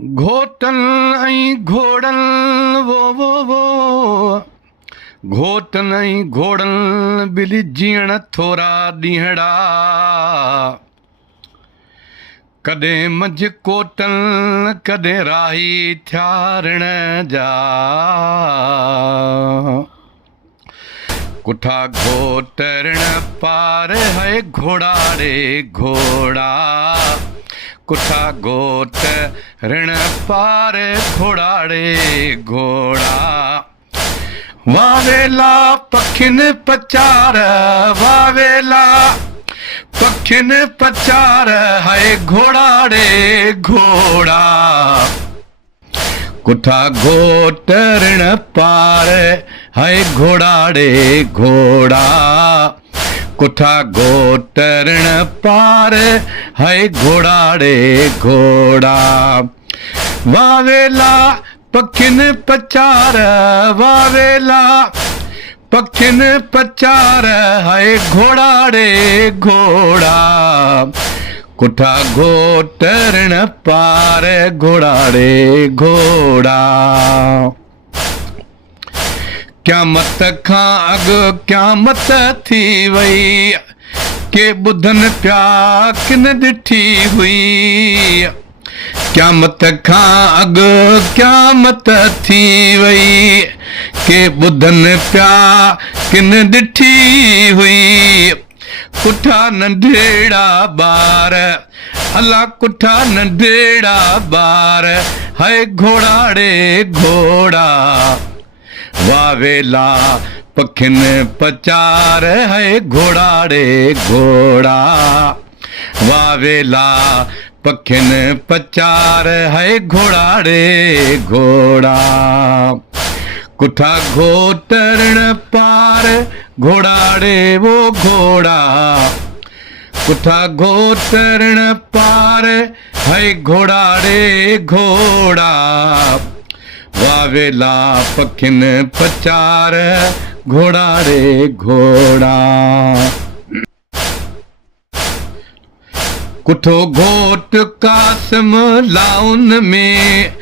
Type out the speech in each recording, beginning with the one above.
घोटन ऐं घोड़न वो घोटन ऐं घोड़न ॿिली जीअण थोरा ॾींहड़ा कॾहिं मंझि कोटन कॾहिं राही थियारण जा कुठा घोटरण पार है घोड़ाड़े घोड़ा कुठा घोट ऋण पार घोड़ाड़े घोड़ा वावेला पखिन पचार वावेला पखिन पचार है घोड़ाड़े घोड़ा कुठा घोट ऋण पार है घोड़ाड़े घोड़ा कुठा घोट ऋण पार है घोड़ाड़े घोड़ा वावेला पखिन पचार वावेला पखिन पचार है घोड़ाड़े घोड़ा कुठा घोट ऋण पार घोड़ाड़े घोड़ा क़यामत खां अॻु क़यामत थी वई के ॿुधनि पिया किन ॾिठी हुई क़यामत खां अॻु क़यामत थी वई के ॿुधनि पिया किन ॾिठी हुई कुठा नंढेड़ा ॿार अला कुठा नंढेड़ा ॿार है घोड़ाड़े घोड़ा वावेला पखिन पचार है घोड़ाड़े घोड़ा वावेला पखिन पचार है घोड़ाड़े घोड़ा कुठा घोट ऋण पार घोड़ाड़े वो घोड़ा कुठा घोट ऋण पार है घोड़ाड़े घोड़ा वावेला पखिन पचार घोड़ाड़े घोड़ा कुठो घोट कासम लाउन में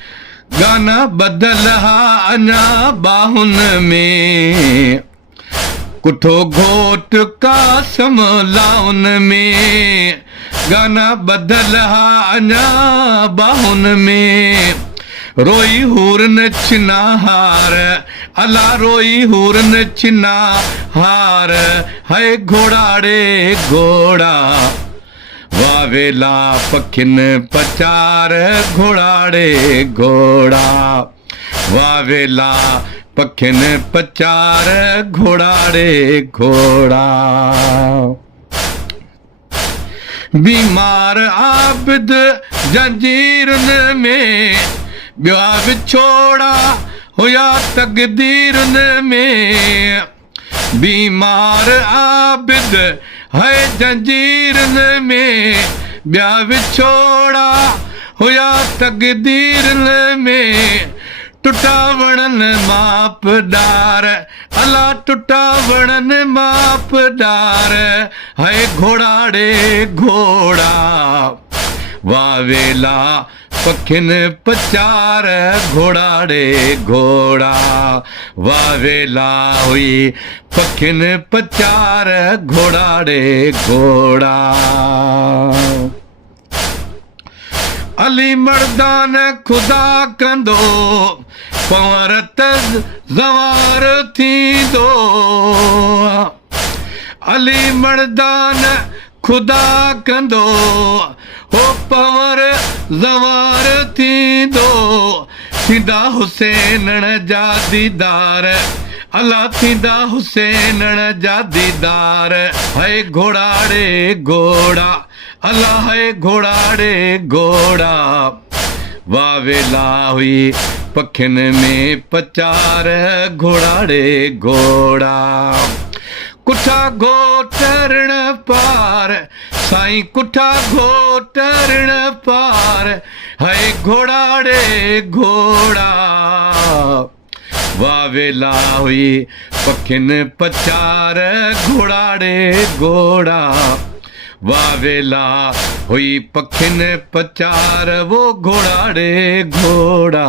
गाना बदल हा अञा बाहुन में कुठो घोट कासम लाउन में गाना बदल हा अञा बाहुन में रोई हूरन छिना हार अला रोई हूरन छिना हार है घोड़ाड़े घोड़ा वावेला पखिन पचार घोड़ाड़े घोड़ा वावेला पखिन पचार घोड़ाड़े घोड़ा बीमार आबिद जंजीरन में ॿिया विछोड़ा हुया तकदीरन में बीमार आबिद है जंजीरन में ॿिया विछोड़ा हुया तकदीरन में टुटा वणन माप डार अला टुटा वणन माप डार है घोड़ाड़े घोड़ा वावेला पखिन पचार घोड़ाड़े घोड़ा वावेला हुई पखिन पचार घोड़ाड़े घोड़ा अली मर्दान खुदा कंदो पवरत ज़वार थींदो अली मर्दान खुदा कंदो हो पवर ज़वार थींदो थींदा हुसैनण जा दीदार अला थींदा हुसैनण जा दीदार है घोड़ाड़े घोड़ा अला है घोड़ाड़े घोड़ा वावेला हुई पखिन में पचार घोड़ाड़े घोड़ा कुठा घोट ऋण पार साईं कुठा घोट ऋण पार है घोड़ाड़े घोड़ा वावेला हुई पखिन पचार घोड़ाड़े घोड़ा वावेला हुई पखिन पचार वो घोड़ा रे घोड़ा।